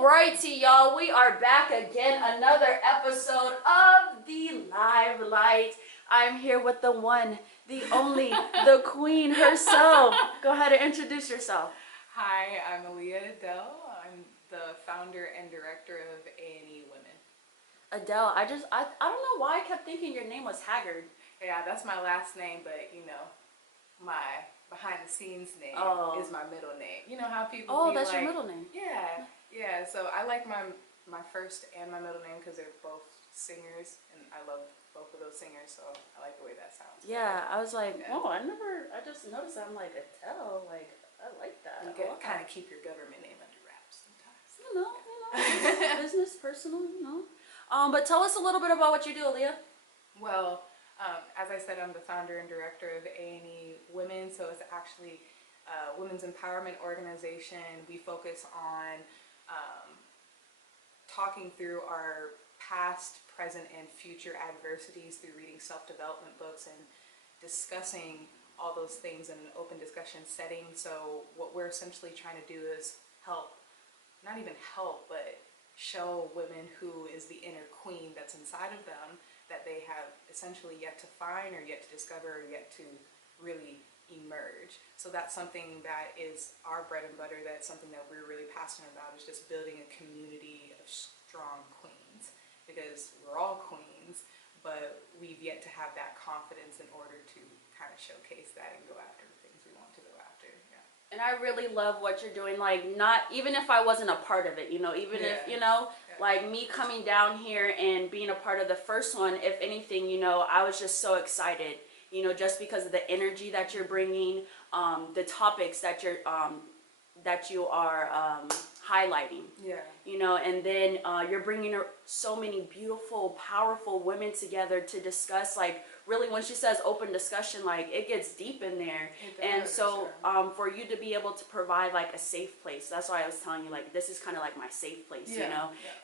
Alrighty, y'all, we are back again, another episode of the Live Light. I'm here with the one, the only, the queen herself. Go ahead and introduce yourself. Hi, I'm Aaliyah Adele. I'm the founder and director of Aaliayh Women. Adele, I don't know why I kept thinking your name was Haggard. Yeah, that's my last name, but you know, my behind the scenes name is my middle name. You know how people be that's like, your middle name. Yeah. So I like my first and my middle name because they're both singers, and I love both of those singers, so I like the way that sounds. Yeah, I was like, oh, I just noticed that. I'm like, Adele, like, I like that. You can kind of keep your government name under wraps sometimes. You know, business, personal, But tell us a little bit about what you do, Aaliyah. Well, as I said, I'm the founder and director of Aaliayh Women, so it's actually a women's empowerment organization. We focus on talking through our past, present, and future adversities through reading self-development books and discussing all those things in an open discussion setting. So what we're essentially trying to do is help, not even help, but show women who is the inner queen that's inside of them that they have essentially yet to find or yet to discover or yet to really emerge. So that's something that is our bread and butter. That's something that we're really passionate about, is just building a community of strong queens, because we're all queens, but we've yet to have that confidence in order to kind of showcase that and go after the things we want to go after. Yeah. And I really love what you're doing. Like, not even if I wasn't a part of it, even if, like me coming down here and being a part of the first one, if anything, I was just so excited, just because of the energy that you're bringing, the topics that you are highlighting. And then you're bringing so many beautiful, powerful women together to discuss, like, really, when she says open discussion, like, it gets deep in there. And so for you to be able to provide like a safe place, that's why I was telling you, like, this is kind of like my safe place,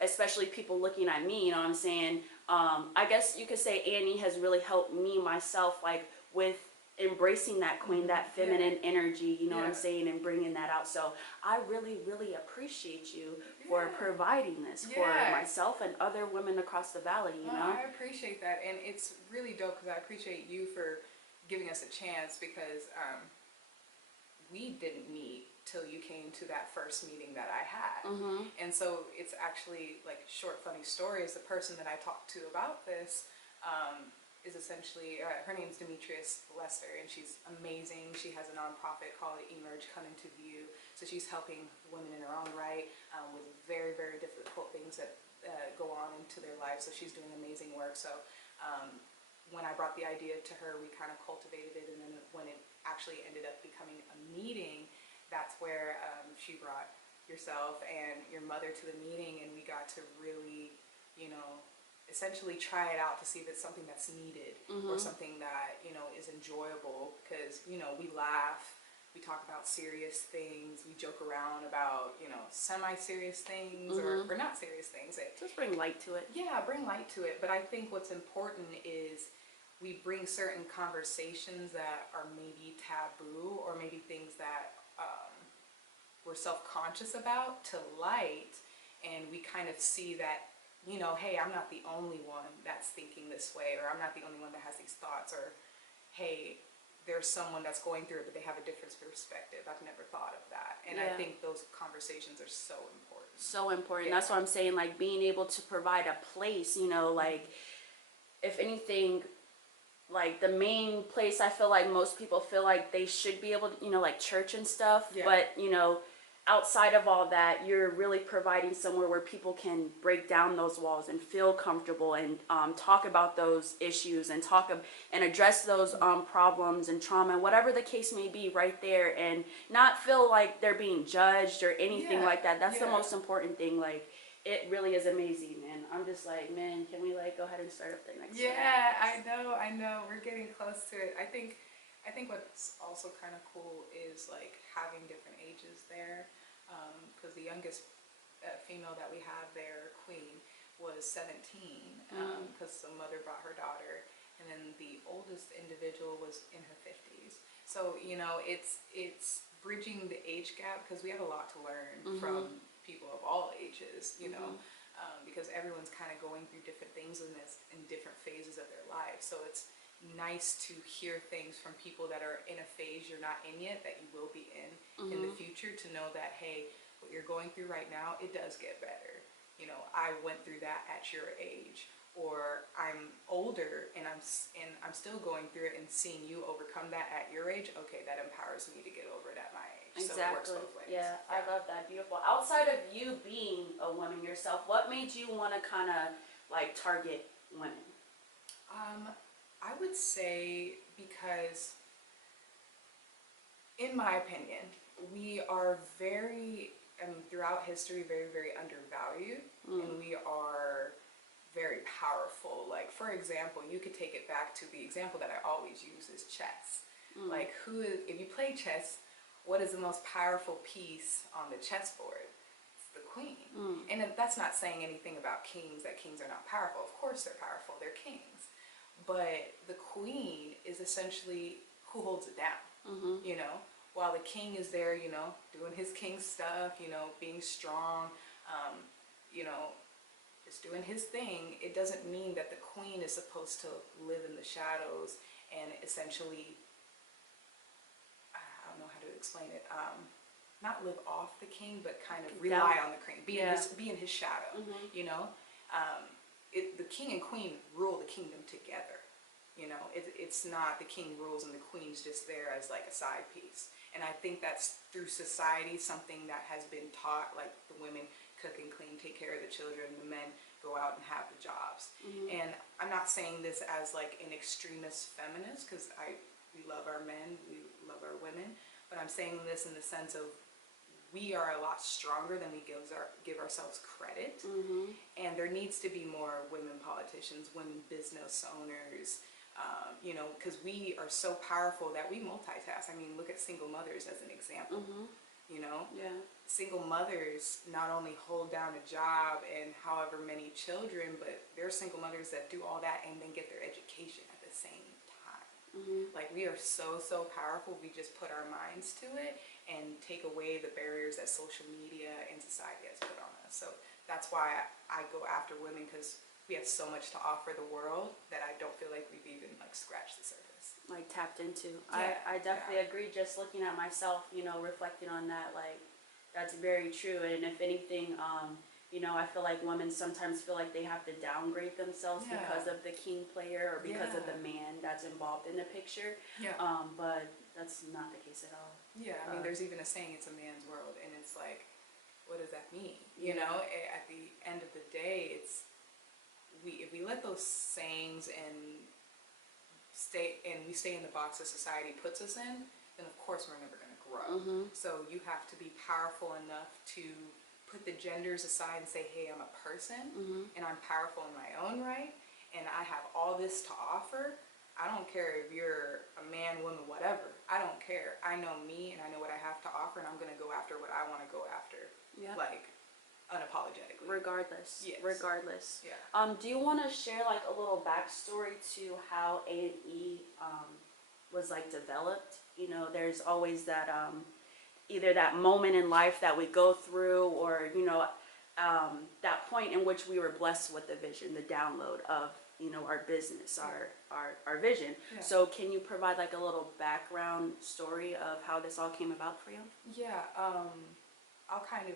especially people looking at me, what I'm saying. I guess you could say Annie has really helped me myself, like, with embracing that queen, that feminine energy, what I'm saying, and bringing that out. So I really, really appreciate you for providing this for myself and other women across the valley, I appreciate that, and it's really dope because I appreciate you for giving us a chance, because we didn't meet till you came to that first meeting that I had. And so it's actually like short funny story is the person that I talked to about this is essentially, her name's Demetrius Lester, and she's amazing. She has a nonprofit called Emerge Come Into View. So she's helping women in her own right with very, very difficult things that go on into their lives. So she's doing amazing work. So when I brought the idea to her, we kind of cultivated it, and then when it actually ended up becoming a meeting, that's where she brought yourself and your mother to the meeting, and we got to really, essentially try it out to see if it's something that's needed or something that, is enjoyable, because, we laugh, we talk about serious things, we joke around about, semi-serious things or not serious things. Just bring light to it. Yeah, bring light to it. But I think what's important is we bring certain conversations that are maybe taboo or maybe things that we're self-conscious about to light, and we kind of see that, hey, I'm not the only one that's thinking this way, or I'm not the only one that has these thoughts, or hey, there's someone that's going through it, but they have a different perspective. I've never thought of that. And I think those conversations are so important. So important. That's what I'm saying, like, being able to provide a place, like, if anything, like, the main place I feel like most people feel like they should be able to, like church and stuff, but, outside of all that, you're really providing somewhere where people can break down those walls and feel comfortable and talk about those issues and and address those problems and trauma, whatever the case may be, right there, and not feel like they're being judged or anything like that. That's the most important thing. Like, it really is amazing, and I'm just like, man, can we like go ahead and start up the next one? I know, we're getting close to it. I think what's also kind of cool is like having different ages there, because the youngest female that we had there, Queen, was 17, because the mother brought her daughter, and then the oldest individual was in her 50s. So it's bridging the age gap, because we have a lot to learn from people of all ages, you know, because everyone's kind of going through different things in different phases of their life. So it's nice to hear things from people that are in a phase you're not in yet, that you will be in the future, to know that, hey, what you're going through right now, it does get better. You know, I went through that at your age, or I'm older and I'm still going through it and seeing you overcome that at your age. Okay, that empowers me to get over it at my age. Exactly. So it works both ways. Yeah, I love that. Beautiful. Outside of you being a woman yourself, what made you want to kind of like target women? I would say because, in my opinion, we are throughout history, very, very undervalued, and we are very powerful. Like, for example, you could take it back to the example that I always use is chess. Like, if you play chess, what is the most powerful piece on the chessboard? It's the queen. And that's not saying anything about kings, that kings are not powerful. Of course they're powerful, they're kings. But the queen is essentially who holds it down, you know? While the king is there, you know, doing his king stuff, you know, being strong, you know, just doing his thing, it doesn't mean that the queen is supposed to live in the shadows and essentially, I don't know how to explain it, not live off the king, but kind of rely on the king, be in his shadow, you know? The king and queen rule the kingdom together. You know, it's not the king rules and the queen's just there as like a side piece. And I think that's through society, something that has been taught, like the women cook and clean, take care of the children, the men go out and have the jobs. And I'm not saying this as like an extremist feminist, because we love our men, we love our women, but I'm saying this in the sense of we are a lot stronger than we give ourselves credit. And there needs to be more women politicians, women business owners, you know, because we are so powerful that we multitask. I mean, look at single mothers as an example. You know, single mothers not only hold down a job and however many children, but there are single mothers that do all that and then get their education at the same time. Like, we are so powerful. We just put our minds to it and take away the barriers that social media and society has put on us. So that's why I go after women, because we have so much to offer the world that I don't feel like we've even like scratched the surface. Like tapped into. I definitely agree. Just looking at myself, you know, reflecting on that, like that's very true. And if anything, you know, I feel like women sometimes feel like they have to downgrade themselves because of the king player or because of the man that's involved in the picture. But that's not the case at all. I mean, there's even a saying, it's a man's world, and it's like, what does that mean? You know, at the end of the day, it's if we let those sayings and we stay in the box that society puts us in, then of course we're never going to grow. So you have to be powerful enough to put the genders aside and say, hey, I'm a person and I'm powerful in my own right, and I have all this to offer. I don't care if you're a man, woman, whatever. I don't care. I know me and I know what I have to offer, and I'm going to go after what I want to go after. Like, unapologetically. Regardless. Do you want to share like a little backstory to how A&E was like developed? You know, there's always that either that moment in life that we go through, or you know, that point in which we were blessed with the vision, the download of, you know, our business, our vision. So can you provide like a little background story of how this all came about for you? I'll kind of,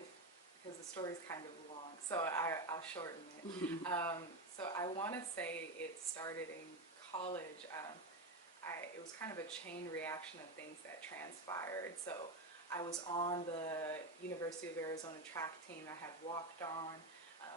because the story's kind of long, so I'll shorten it. So I want to say it started in college. It was kind of a chain reaction of things that transpired. So I was on the University of Arizona track team. I had walked on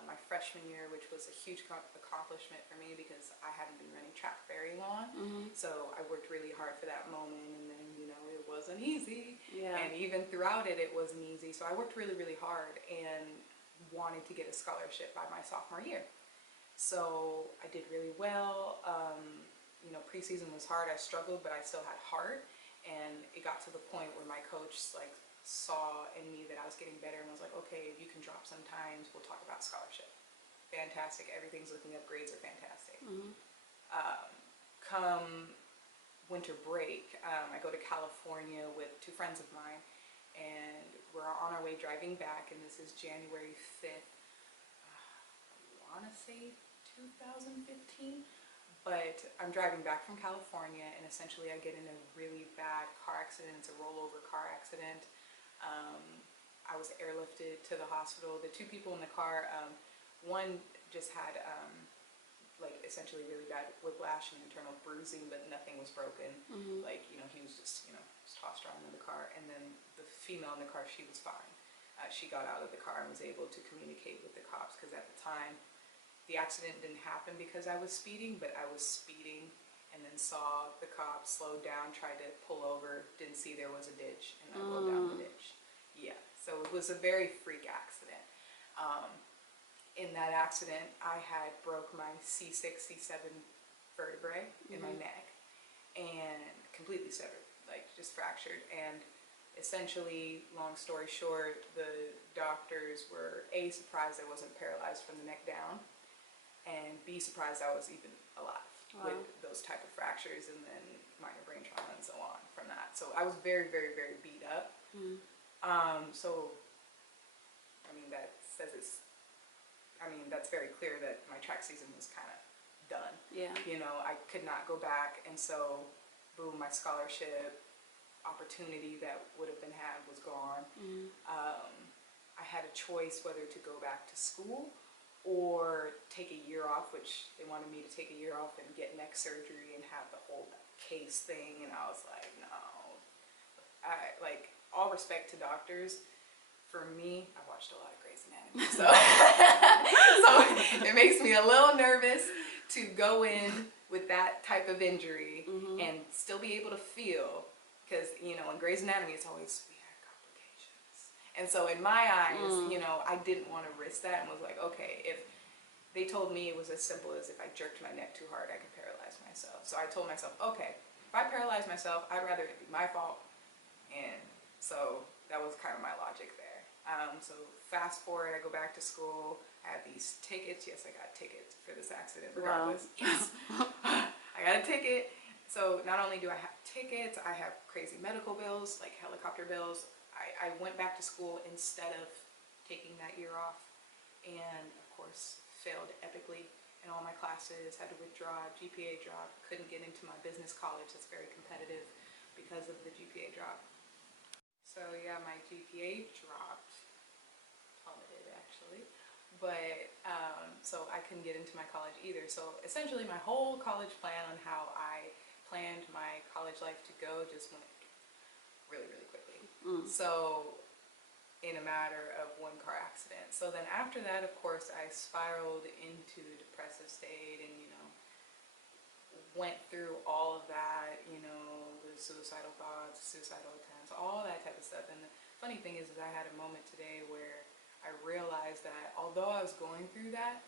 my freshman year, which was a huge accomplishment for me because I hadn't been running track very long. So I worked really hard for that moment, and then, you know, it wasn't easy. And even throughout it, it wasn't easy. So I worked really, really hard and wanted to get a scholarship by my sophomore year. So I did really well. You know, preseason was hard. I struggled, but I still had heart. And it got to the point where my coach like saw in me that I was getting better and was like, okay, if you can drop sometimes, we'll talk about scholarship. Fantastic. Everything's looking up. Grades are fantastic. Come winter break, I go to California with two friends of mine, and we're on our way driving back, and this is January 5th, I want to say 2015, but I'm driving back from California, and essentially I get in a really bad car accident. It's a rollover car accident. I was airlifted to the hospital. The two people in the car, one just had like essentially really bad whiplash and internal bruising, but nothing was broken. Like, you know, he was just, you know, just tossed around in the car. And then the female in the car, she was fine. She got out of the car and was able to communicate with the cops, because at the time the accident didn't happen because I was speeding, but I was speeding and then saw the cops, slowed down, tried to pull over, didn't see there was a ditch, and I rolled down the ditch. Yeah, so it was a very freak accident. In that accident, I had broke my C6, C7 vertebrae in my neck, and completely severed, like just fractured. And essentially, long story short, the doctors were A, surprised I wasn't paralyzed from the neck down, and B, surprised I was even alive with those type of fractures, and then minor brain trauma and so on from that. So I was very, very, very beat up. So, I mean, that says it's, I mean, that's very clear that my track season was kind of done. Yeah. You know, I could not go back, and so, boom, my scholarship opportunity that would have been had was gone. I had a choice whether to go back to school or take a year off, which they wanted me to take a year off and get neck surgery and have the whole case thing, and I was like, no. Like, all respect to doctors, for me, I watched a lot of Grey's Anatomy, so, so it makes me a little nervous to go in with that type of injury and still be able to feel, because, you know, in Grey's Anatomy, it's always, we had complications. And so in my eyes, you know, I didn't want to risk that, and was like, okay, if they told me it was as simple as if I jerked my neck too hard, I could paralyze myself. So I told myself, okay, if I paralyze myself, I'd rather it be my fault. And so that was kind of my logic there. So fast forward, I go back to school, I have these tickets. Yes, I got tickets for this accident regardless. Yes, I got a ticket. So not only do I have tickets, I have crazy medical bills, like helicopter bills. I went back to school instead of taking that year off, and of course failed epically in all my classes, had to withdraw, GPA drop, couldn't get into my business college that's very competitive because of the GPA drop. So yeah, my GPA dropped, plummeted actually, but so I couldn't get into my college either. So essentially my whole college plan on how I planned my college life to go just went really, really quickly. So in a matter of one car accident. So then after that, of course, I spiraled into a depressive state, and, you know, went through all of that, you know, the suicidal thoughts, suicidal attempts, all that type of stuff. And the funny thing is I had a moment today where I realized that although I was going through that,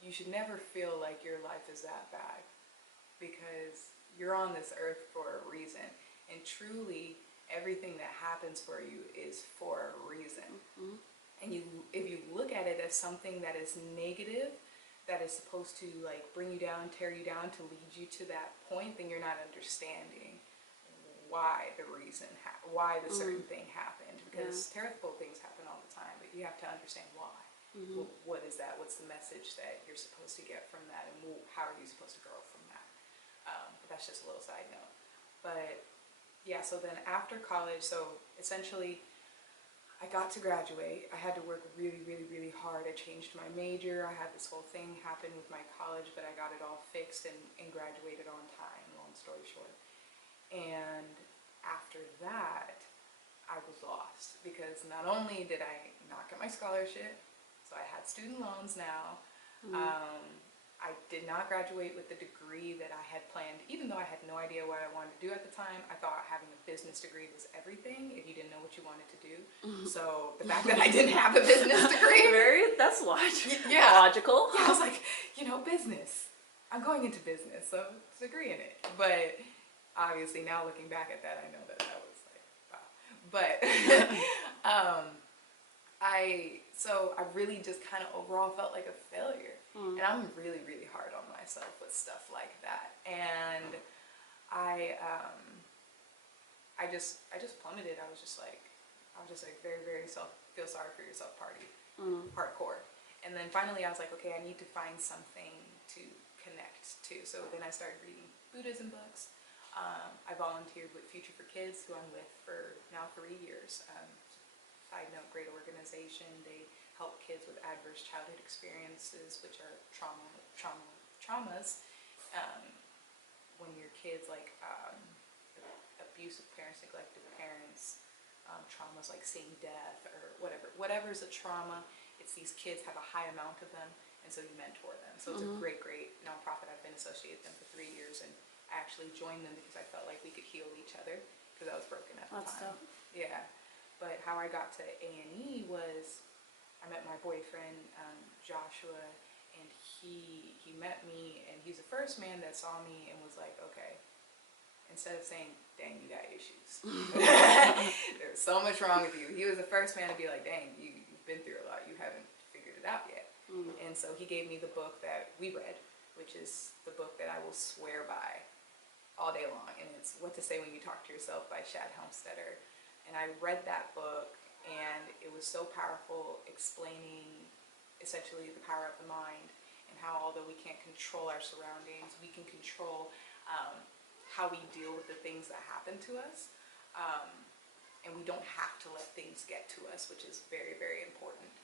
you should never feel like your life is that bad, because you're on this earth for a reason, and truly everything that happens for you is for a reason. And if you look at it as something that is negative, that is supposed to like bring you down, tear you down, to lead you to that point, then you're not understanding why the reason, why the certain thing happened, because terrible things happen all the time, but you have to understand why. Well, what is that? What's the message that you're supposed to get from that, and how are you supposed to grow from that? But that's just a little side note. But yeah, so then after college, so essentially I got to graduate. I had to work really, really, really hard. I changed my major. I had this whole thing happen with my college, but I got it all fixed and graduated on time, long story short. And after that, I was lost, because not only did I not get my scholarship, so I had student loans now, I did not graduate with the degree that I had planned, even though I had no idea what I wanted to do at the time. I thought having a business degree was everything if you didn't know what you wanted to do. So the fact that I didn't have a business degree, that's logical. Yeah, Logical. I was like, you know, business. I'm going into business, so it's a degree in it. But obviously now looking back at that, I know that was like, wow. But I really just kind of overall felt like a failure. And I'm really, really hard on myself with stuff like that. And I just plummeted. I was just like, I was just like very, very feel sorry for yourself party, hardcore. And then finally I was like, okay, I need to find something to connect to. So then I started reading Buddhism books. I volunteered with Future for Kids, who I'm with for now 3 years. Side note, great organization. They help kids with adverse childhood experiences, which are traumas. When your kids, like abusive parents, neglected parents, traumas like seeing death or whatever's a trauma, it's these kids have a high amount of them, and so you mentor them. So it's a great nonprofit. I've been associated with them for 3 years, and I actually joined them because I felt like we could heal each other, because I was broken at the time. Yeah. But how I got to A&E was I met my boyfriend, Joshua, and he met me, and he's the first man that saw me and was like, okay, instead of saying, dang, you got issues. There's so much wrong with you. He was the first man to be like, dang, you've been through a lot. You haven't figured it out yet. And so he gave me the book that we read, which is the book that I will swear by all day long. And it's What to Say When You Talk to Yourself by Shad Helmstetter. And I read that book, and it was so powerful, explaining essentially the power of the mind, and how although we can't control our surroundings, we can control how we deal with the things that happen to us. And we don't have to let things get to us, which is very, very important.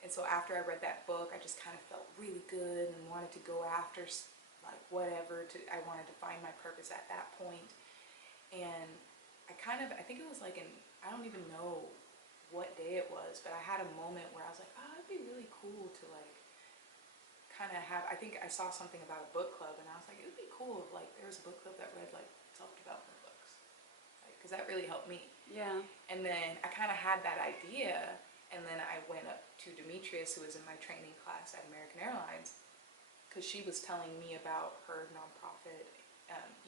And so after I read that book, I just kind of felt really good and wanted to go after like whatever. I wanted to find my purpose at that point. And I think it was like I don't even know what day it was, but I had a moment where I was like, oh, it'd be really cool to like kind of have, I think I saw something about a book club, and I was like, it would be cool if like there was a book club that read like self-development books, because that really helped me. Yeah. And then I kind of had that idea, and then I went up to Demetrius, who was in my training class at American Airlines, because she was telling me about her nonprofit,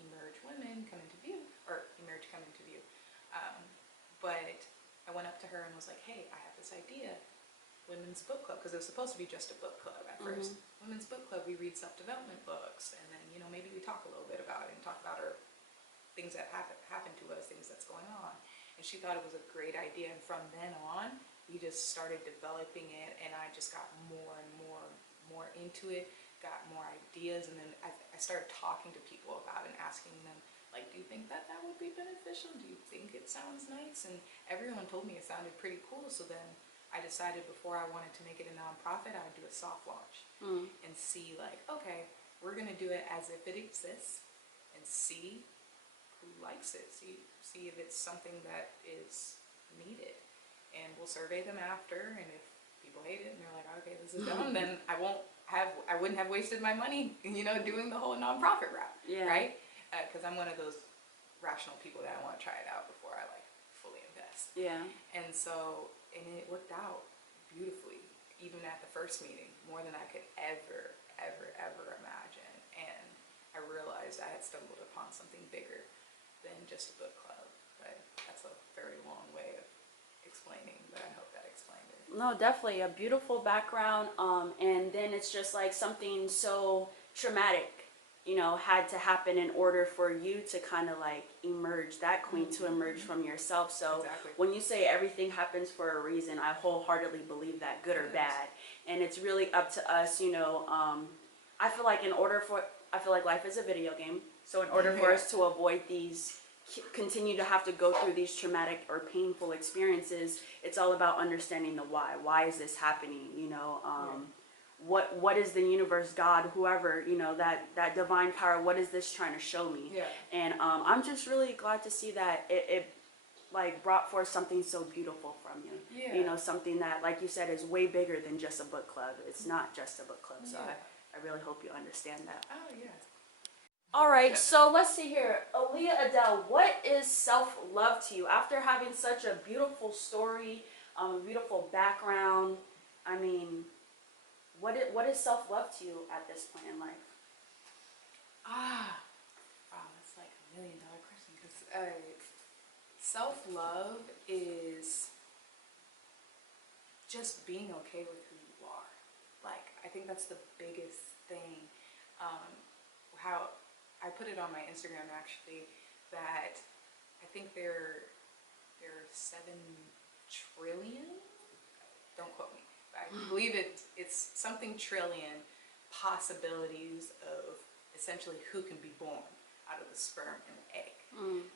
Emerge Women Come Into View, or Emerge Come Into View. But I went up to her and was like, hey, I have this idea, women's book club, because it was supposed to be just a book club at first. Women's book club, we read self-development books, and then, you know, maybe we talk a little bit about it and talk about our things that happen to us, things that's going on. And she thought it was a great idea, and from then on, we just started developing it, and I just got more and more into it, got more ideas, and then I started talking to people about it and asking them, like, do you think that would be beneficial? Do you think it sounds nice? And everyone told me it sounded pretty cool, so then I decided before I wanted to make it a nonprofit, I would do a soft launch and see, like, okay, we're going to do it as if it exists and see who likes it, see if it's something that is needed. And we'll survey them after, and if people hate it and they're like, okay, this is dumb, then I wouldn't have wasted my money, you know, doing the whole nonprofit route, right? Because I'm one of those rational people that I want to try it out before I like fully invest. Yeah. And so, and it worked out beautifully, even at the first meeting, more than I could ever imagine. And I realized I had stumbled upon something bigger than just a book club. But that's a very long way of explaining, but I hope that explained it. No, definitely a beautiful background. And then it's just like something so traumatic, you know, had to happen in order for you to kind of like emerge, that queen to emerge from yourself. So when you say everything happens for a reason, I wholeheartedly believe that, good or bad. And it's really up to us, you know. I feel like life is a video game. So in order for us to avoid continue to have to go through these traumatic or painful experiences, it's all about understanding the why. Why is this happening? You know, what is the universe, God, whoever, you know, that divine power, what is this trying to show me? And I'm just really glad to see that it like brought forth something so beautiful from you. You know, something that, like you said, is way bigger than just a book club. It's not just a book club. So I really hope you understand that. Oh, yeah. All right, so let's see here. Aaliyah Adele, what is self-love to you? After having such a beautiful story, a beautiful background, I mean, what is self-love to you at this point in life? Wow, that's like $1 million question. Because self-love is just being okay with who you are. Like, I think that's the biggest thing. How I put it on my Instagram, actually, that I think there are 7 trillion, don't quote me, but I believe it's something trillion possibilities of essentially who can be born out of the sperm and the egg.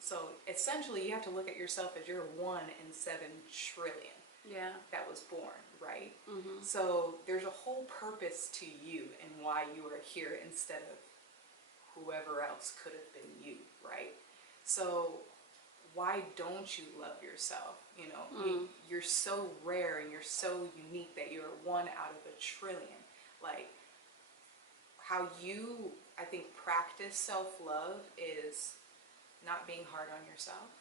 So essentially you have to look at yourself as you're 1 in 7 trillion that was born, right? So there's a whole purpose to you and why you are here instead of whoever else could have been you, right? So why don't you love yourself? You know, you're so rare and you're so unique that you're 1 out of a trillion. Like, how you, I think, practice self-love is not being hard on yourself,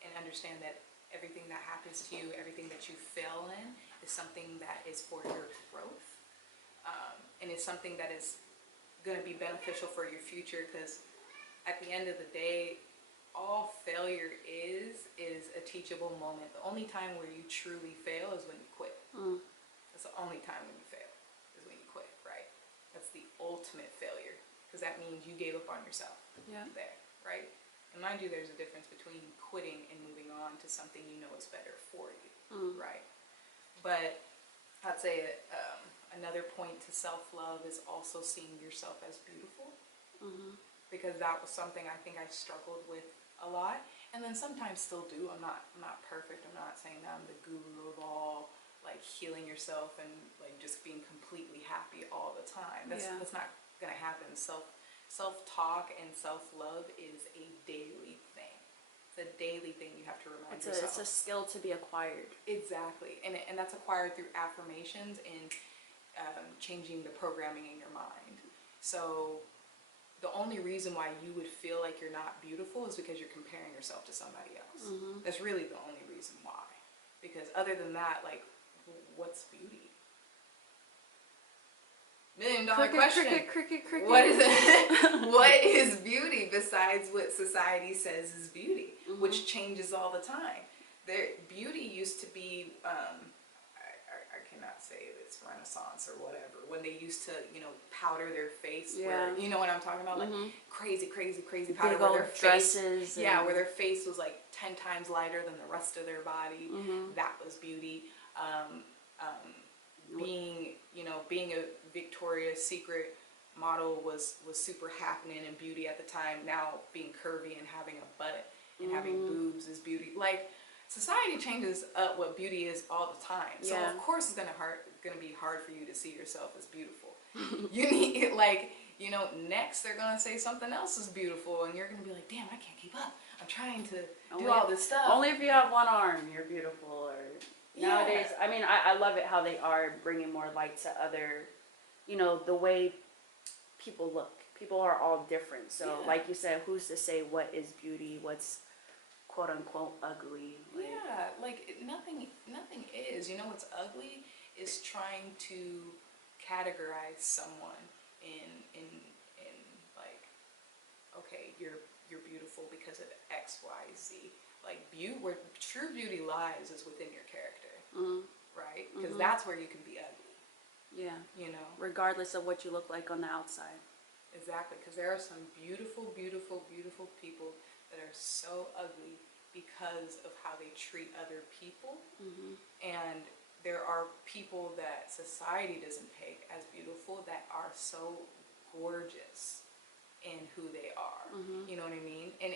and understand that everything that happens to you, everything that you fail in, is something that is for your growth, and it's something that is going to be beneficial for your future, because at the end of the day, all failure is a teachable moment. The only time where you truly fail is when you quit. That's the only time when you fail, is when you quit, right? That's the ultimate failure, because that means you gave up on yourself there, right? And mind you, there's a difference between quitting and moving on to something you know is better for you, right? But I'd say another point to self-love is also seeing yourself as beautiful, because that was something I think I struggled with a lot, and then sometimes still do. I'm not perfect. I'm not saying that I'm the guru of all, like, healing yourself and like just being completely happy all the time. That's not gonna happen. Self-talk and self-love is a daily thing. It's a daily thing you have to remind yourself. It's a skill to be acquired. Exactly, and that's acquired through affirmations and changing the programming in your mind. So the only reason why you would feel like you're not beautiful is because you're comparing yourself to somebody else. That's really the only reason why. Because other than that, like, what's beauty? $1 million question. Cricket. What is it? What is beauty besides what society says is beauty, which changes all the time? Beauty used to be, I cannot say it's Renaissance or whatever, when they used to, you know, powder their face. Where, you know what I'm talking about? Like crazy powder. Big old their dresses. Face, where their face was like 10 times lighter than the rest of their body. That was beauty. Being a Victoria's Secret model was super happening in beauty at the time. Now being curvy and having a butt and having boobs is beauty. Like, society changes up what beauty is all the time. So of course it's gonna be hard for you to see yourself as beautiful. You need, like, you know, next they're gonna say something else is beautiful, and you're gonna be like, damn, I can't keep up. I'm trying to do all this stuff. Only if you have 1 arm, you're beautiful. Or nowadays, I mean, I love it how they are bringing more light to other, you know, the way people look. People are all different. So like you said, who's to say what is beauty, what's quote unquote ugly? Like nothing is. You know what's ugly is trying to categorize someone in like, okay, you're beautiful because of X, Y, Z. Like, where true beauty lies is within your character, right? Because that's where you can be ugly. Yeah. You know? Regardless of what you look like on the outside. Exactly, because there are some beautiful people that are so ugly because of how they treat other people. And there are people that society doesn't take as beautiful that are so gorgeous in who they are. You know what I mean? And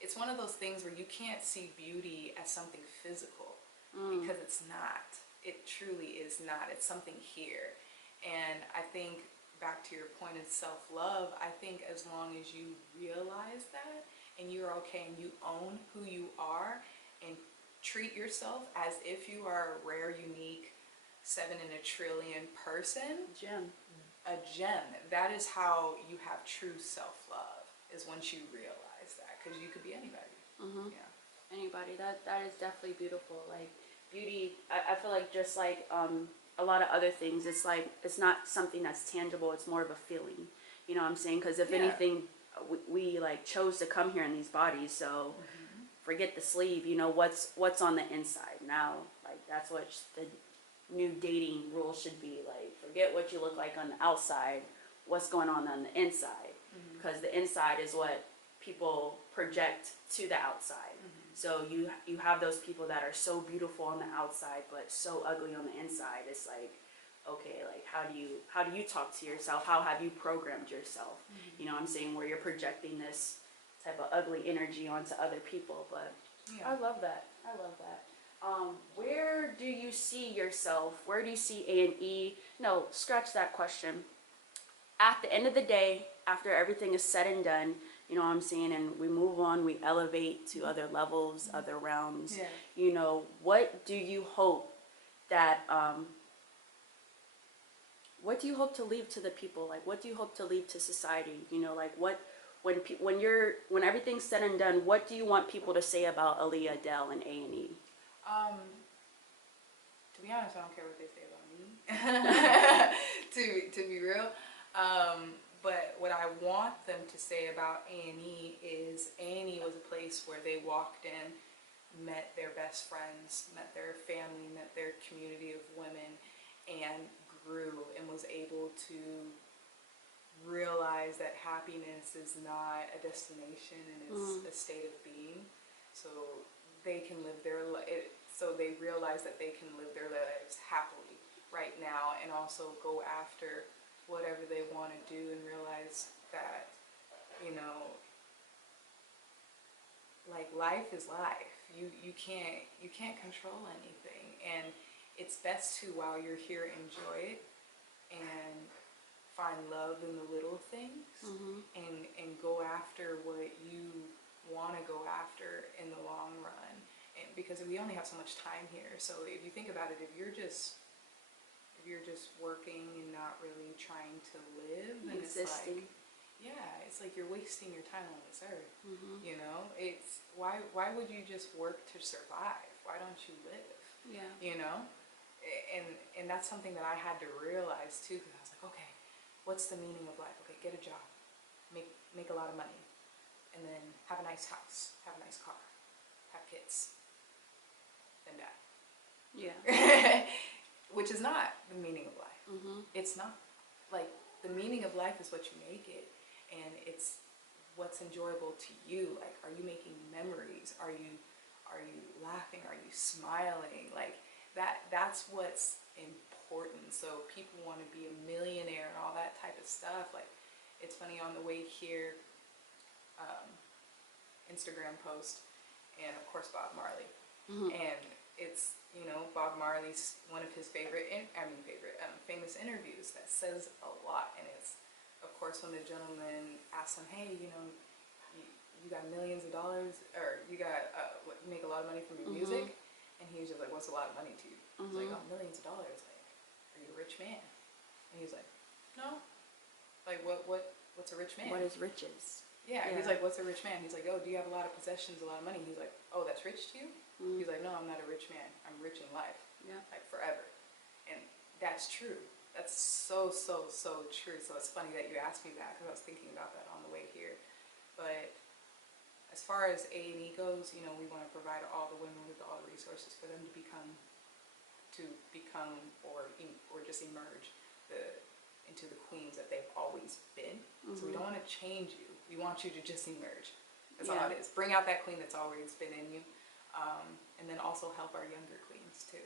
it's one of those things where you can't see beauty as something physical, because it's not. It truly is not. It's something here. And I think, back to your point of self-love, I think as long as you realize that and you're okay and you own who you are and treat yourself as if you are a rare, unique 7 in a trillion person, a gem, that is how you have true self-love, is once you realize that, because you could be anybody. Anybody. That is definitely beautiful. Like, beauty, I feel like, just like a lot of other things, it's like, it's not something that's tangible, it's more of a feeling, you know what I'm saying? Because if anything, we like chose to come here in these bodies, so forget the sleeve, you know, what's on the inside. Now, like, that's what the new dating rule should be. Like, forget what you look like on the outside, what's going on the inside, because the inside is what people project to the outside. So you have those people that are so beautiful on the outside but so ugly on the inside. It's like, okay, like how do you talk to yourself? How have you programmed yourself? You know what I'm saying? Where you're projecting this type of ugly energy onto other people. But Yeah. I love that. I love that. Where do you see yourself? Where do you see A&E? No, scratch that question. At the end of the day, after everything is said and done, you know what I'm saying, and we move on, we elevate to other levels, other realms. Yeah. You know, what do you hope that what do you hope to leave to the people? Like, what do you hope to leave to society? You know, like when everything's said and done, what do you want people to say about Aaliyah Adele and A&E? To be honest, I don't care what they say about me. to be real. But what I want them to say about A&E is A&E was a place where they walked in, met their best friends, met their family, met their community of women, and grew and was able to realize that happiness is not a destination and it's a state of being. So they can live so they realize that they can live their lives happily right now and also go after whatever they want to do and realize that, you know, like life is life. You can't control anything, and it's best to, while you're here, enjoy it and find love in the little things, and go after what you want to go after in the long run. And because we only have so much time here, so if you think about it, if you're just working and not really trying to live, then Existing. it's like you're wasting your time on this earth. You know, it's why would you just work to survive? Why don't you live? Yeah. You know, and that's something that I had to realize too, because I was like, okay, what's the meaning of life? Okay, get a job, make a lot of money, and then have a nice house, have a nice car, have kids, then die. Yeah. Which is not the meaning of life. It's not. Like, the meaning of life is what you make it, and it's what's enjoyable to you. Like, are you making memories? Are you laughing? Are you smiling? Like, that's what's important. So people want to be a millionaire and all that type of stuff. Like, it's funny, on the way here, Instagram post, and of course Bob Marley, and it's, you know, Bob Marley's one of his famous interviews that says a lot. And it's, of course, when the gentleman asks him, hey, you know, you got millions of dollars, or you make a lot of money from your music, and he was just like, what's a lot of money to you? He's like, oh, millions of dollars. Like, are you a rich man? And he's like, no. Like, what's a rich man? What is riches? Yeah, he's like, what's a rich man? He's like, oh, do you have a lot of possessions, a lot of money? He's like, oh, that's rich to you? He's like, no, I'm not a rich man. I'm rich in life. Yeah. Like, forever. And that's true. That's so true. So it's funny that you asked me that, because I was thinking about that on the way here. But as far as A&E goes, you know, we want to provide all the women with all the resources for them to become or just emerge into the queens that they've always been. So we don't want to change you. We want you to just emerge. That's all it is. Bring out that queen that's always been in you. And then also help our younger queens too.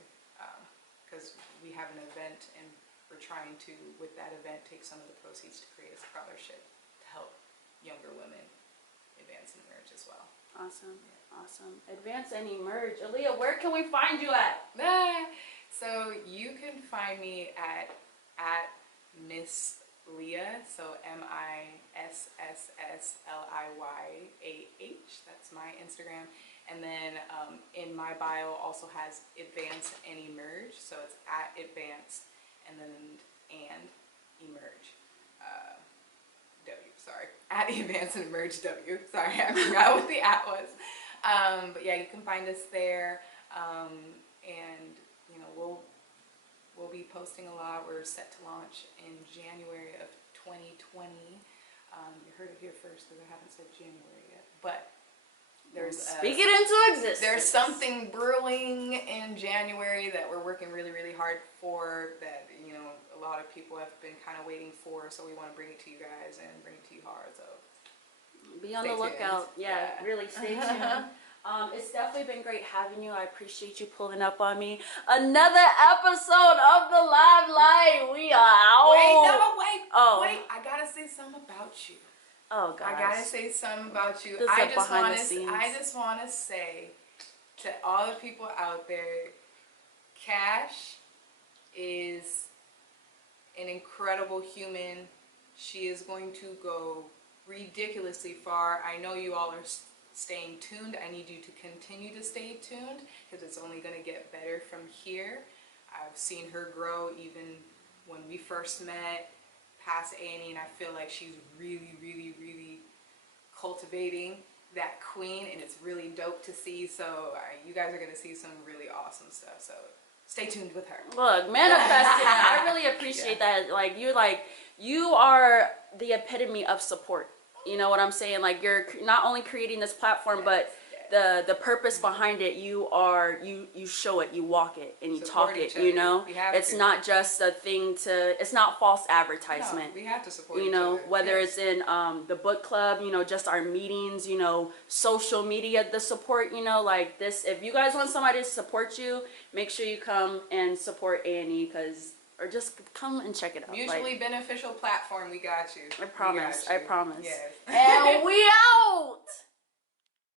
Because we have an event, and we're trying to, with that event, take some of the proceeds to create a scholarship to help younger women advance and emerge as well. Awesome. Awesome. Advance and emerge. Aaliyah, where can we find you at? So you can find me at Miss Leah, so MISSSLIYAH. That's my Instagram. And then in my bio also has Advance and Emerge, so it's at Advance and Emerge. At Advance and Emerge W. Sorry, I forgot what the at was. But yeah, you can find us there, and you know, we'll be posting a lot. We're set to launch in January of 2020. You heard it here first, because I haven't said January yet, but speak it into existence. There's something brewing in January that we're working really hard for, that, you know, a lot of people have been kind of waiting for, so we want to bring it to you guys and bring it to you hard. So be on the lookout. Yeah, really stay tuned. It's definitely been great having you. I appreciate you pulling up on me. Another episode of the Live Light. We are out. Wait. I gotta say something about you. Oh, gosh. I gotta say something about you. This I is just behind the scenes. want to say to all the people out there, Cash is an incredible human. She is going to go ridiculously far. I know you all are staying tuned. I need you to continue to stay tuned because it's only going to get better from here. I've seen her grow even when we first met past Annie, and I feel like she's really cultivating that queen, and it's really dope to see. So you guys are going to see some really awesome stuff. So stay tuned with her. Look, manifesting. I really appreciate that. You are the epitome of support. You know what I'm saying? Like, you're not only creating this platform, but the purpose behind it, you show it, you walk it, and you Support talk it, each you other. know? We have It's to. not just a thing it's not false advertisement. No, we have to support You each know, other. whether Yes. it's in the book club, you know, just our meetings, you know, social media, the support, you know, like this. If you guys want somebody to support you, make sure you come and support A&E, or just come and check it out. Mutually beneficial platform. We got you. I promise. We got I you. promise. Yes. And we out.